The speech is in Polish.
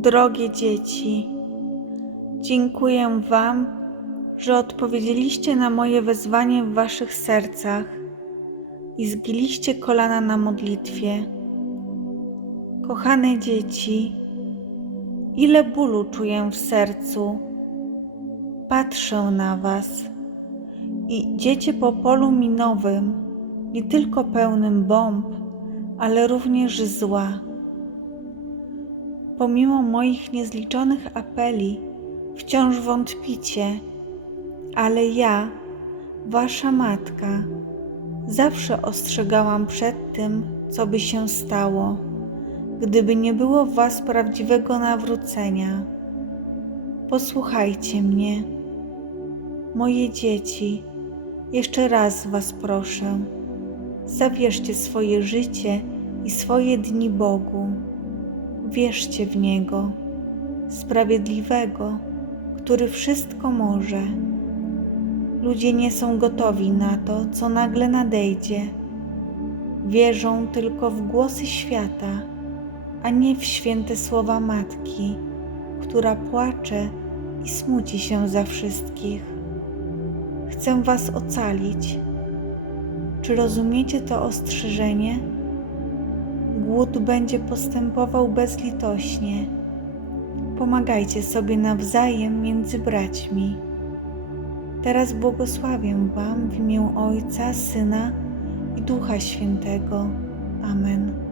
Drogie dzieci, dziękuję Wam, że odpowiedzieliście na moje wezwanie w Waszych sercach i zgiliście kolana na modlitwie. Kochane dzieci, ile bólu czuję w sercu. Patrzę na Was i idziecie po polu minowym, nie tylko pełnym bomb, ale również zła. Pomimo moich niezliczonych apeli, wciąż wątpicie, ale ja, Wasza matka, zawsze ostrzegałam przed tym, co by się stało, gdyby nie było w Was prawdziwego nawrócenia. Posłuchajcie mnie. Moje dzieci, jeszcze raz Was proszę, zawierzcie swoje życie i swoje dni Bogu. Wierzcie w Niego, sprawiedliwego, który wszystko może. Ludzie nie są gotowi na to, co nagle nadejdzie. Wierzą tylko w głosy świata, a nie w święte słowa Matki, która płacze i smuci się za wszystkich. Chcę Was ocalić. Czy rozumiecie to ostrzeżenie? Głód będzie postępował bezlitośnie. Pomagajcie sobie nawzajem między braćmi. Teraz błogosławię Wam w imię Ojca, Syna i Ducha Świętego. Amen.